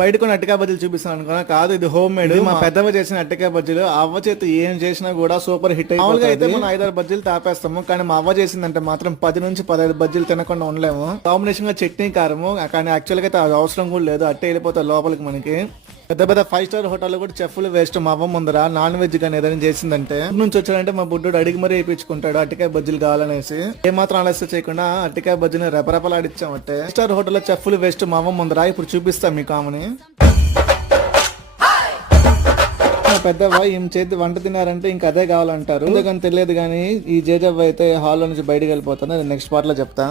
బయట కొన్ని అట్టికాయ బజ్జీలు చూపిస్తాను అనుకున్నా, కాదు ఇది హోమ్ మేడ్. మా పెద్దమ్మ చేసిన అట్టికాయ బజ్జీలు అవ్వ చేతి ఏం చేసినా కూడా సూపర్ హిట్. మామూలుగా అయితే మనం 5-6 బజ్జీలు తాపేస్తాము, కానీ మా అవ్వ చేసిందంటే మాత్రం 10 నుంచి 15 బజ్జీలు తినకుండా ఉండలేము. కాంబినేషన్ గా చట్నీ కారము, కానీ యాక్చువల్ గా అయితే అది అవసరం కూడా లేదు, అట్టే వెళ్ళిపోతాయి లోపలికి. మనకి పెద్ద పెద్ద 5 స్టార్ హోటల్లో కూడా చెఫ్లు వేస్ట్. మా అవ్వ ముందర నాన్ వెజ్ కానీ ఏదైనా చేసిందంటే నుంచి వచ్చాడంటే మా బుడ్డోడు అడిగి మరీ వేయించుకుంటాడు అట్టికాయ బజ్జీలు కావాలనేసి. ఏమాత్రం ఆలస్యం చేయకుండా అట్టికాయ బజ్జీని రెపరెపలాడిచ్చామంటే 5 స్టార్ హోటల్లో చెఫ్లు వేస్ట్ మా అవ్వ ముందర. ఇప్పుడు చూపిస్తాం మీకు ఆమెని. పెద్దవ్వ ఈమె చేతి వంట తిన్నారంటే ఇంకా అదే కావాలంటారు, ఎందుకని తెలియదు. కానీ ఈ జేజవ్వ అయితే హాల్లో నుంచి బయటకు వెళ్ళిపోతుంది, నెక్స్ట్ పార్ట్ లో చెప్తా.